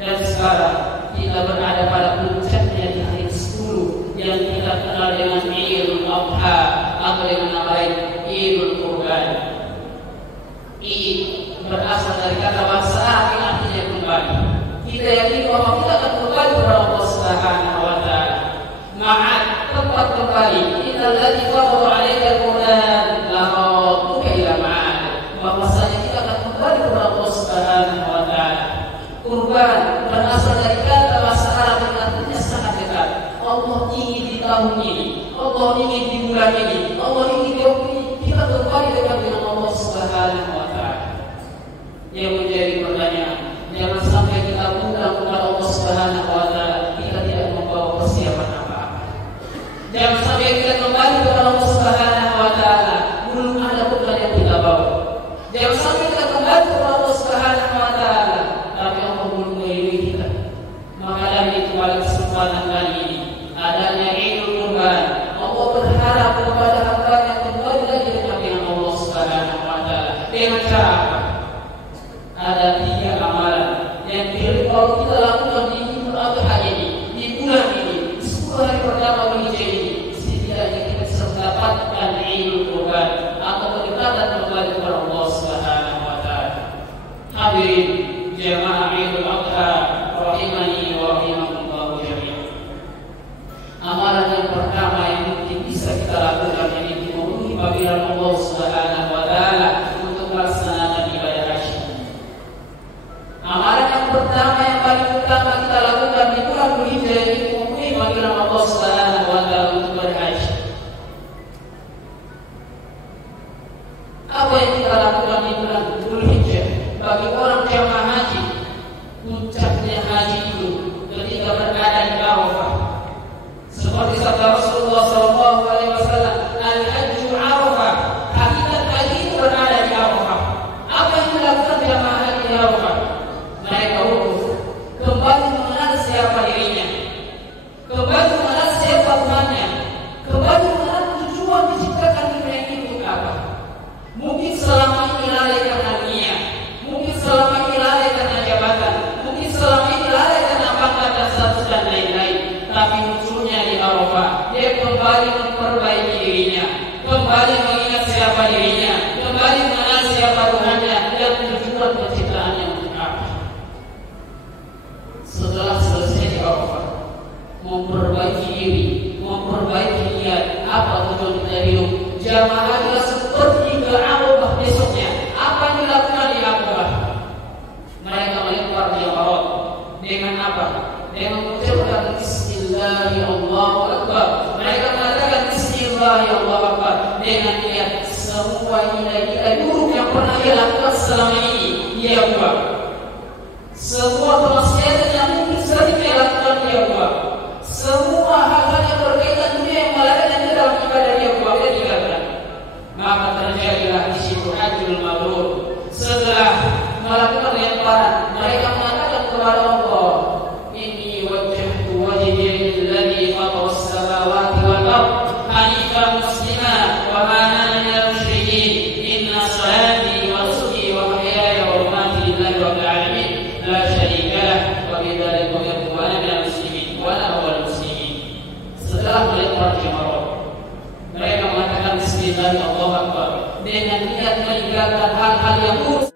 Dan sekarang kita berada pada puncaknya di hari 10 yang kita kenal dikenal dengan Idul Adha atau dengan nama lain Idul Kurban. Id berasal dari kata bahasa Arab yang artinya kembali. Kita yakini bahwa kita akan kembali kepada Allah Subhanahu wa taala. Ma'ad, tempat kembali. Innal ladzi farada 'alaika al-Qur'an la radduka ila ma'ad. Bahwasanya kita akan kembali kepada Allah Subhanahu wa taala. Kurban berasal dari kata bahasa Arab yang artinya sangat dekat. Allah ingin di tahun ini, Allah ingin di bulan ini, Allah ingin di waktu ini kita kembali dekat dengan Allah Subhanahu wa taala. Yang menjadi pertanyaan, jangan sampai kita pulang kepada Allah Subhanahu wa taala kita tidak membawa persiapan apa-apa. Jangan sampai kita kembali kepada Allah Subhanahu wa taala belum ada bekal yang kita bawa. Jangan sampai kita kembali kepada Allah Subhanahu wa taala tapi Allah belum meridhoi kita. Maka dari itu pada kesempatan kali ini adanya Idul Kurban, Allah berharap kepada hamba yang kembali lagi dengan Allah Subhanahu wa taala. Dengan cara apa? Ada 3 amalan yang kalau kita lakukan di Idul Adha ini, di bulan ini, di 10 hari pertama Dzulhijjah ini, setidaknya kita bisa mendapatkan Idul Kurban atau kedekatan kembali kepada Allah Subhanahu wa taala. Hadirin jamaah Idul Adha rahimani wa rahimakumullah jami'an. Amalan yang pertama yang mungkin bisa kita lakukan ini memenuhi panggilan Allah Subhanahu wa taala untuk melaksanakan ibadah haji. Amalan yang pertama yang paling utama kita lakukan di bulan Dzulhijjah ini memenuhi panggilan Allah Subhanahu wa taala untuk berhaji. Apa yang kita lakukan di bulan Dzulhijjah bagi orang jamaah haji? Puncaknya haji itu ketika berada di Arafah. Seperti sabda Rasulullah SAW, al-hajju Arafah. Hakikat haji itu berada di Arafah. Apa yang dilakukan jamaah haji di Arafah? Mereka wukuf, kembali mengenal siapa dirinya, kembali mengenal siapa Tuhannya, kembali mengenal tujuan diciptakan dunia ini untuk apa. Mungkin selama ini lalai karena dunia, mungkin selama ini lalai karena jabatan, mungkin selama ini lalai karena pangkat dan status dan lain-lain. Tapi munculnya di Arafah, dia kembali memperbaiki dirinya, kembali mengingat siapa dirinya, kembali mengenal siapa Tuhannya dan tujuan penciptaannya untuk apa. Setelah selesai di Arafah, memperbaiki diri, memperbaiki niat, apa tujuan kita hidup. Jamaah haji seperti ke Arafah besoknya. Apa yang dilakukan di Arafah? Mereka melempar jamarat dengan apa? Dengan mengucapkan Bismillah Allahu Akbar. Mereka mengatakan Bismillah Allahu Akbar dengan niat semua nilai-nilai buruk yang pernah ia lakukan selama ini dia buang. Semua kemaksiatan yang mungkin sering dia lakukan dia buang. Semua hal-hal yang berkaitan dunia yang melarang dia dalam ibadah dia buang, dia tinggalkan. Maka terjadilah di situ hajjul mabrur. Setelah melakukan lemparan, mereka mengatakan kepada Allah, Inni wajjahtu wajhiya lilladzi fatara as-samawati wal ardh hanifan musliman wa ma ana minal musyrikin. Inna salati wa nusuki wa mahyaya wa mamati lillahi rabbil alamin la syarika lah wa bidzalika umirtu wa ana minal muslimin wa ana awwalul muslimin. Setelah melempar jamarat, mereka mengatakan Bismillah Allahu Akbar dengan niat meninggalkan hal-hal yang buruk.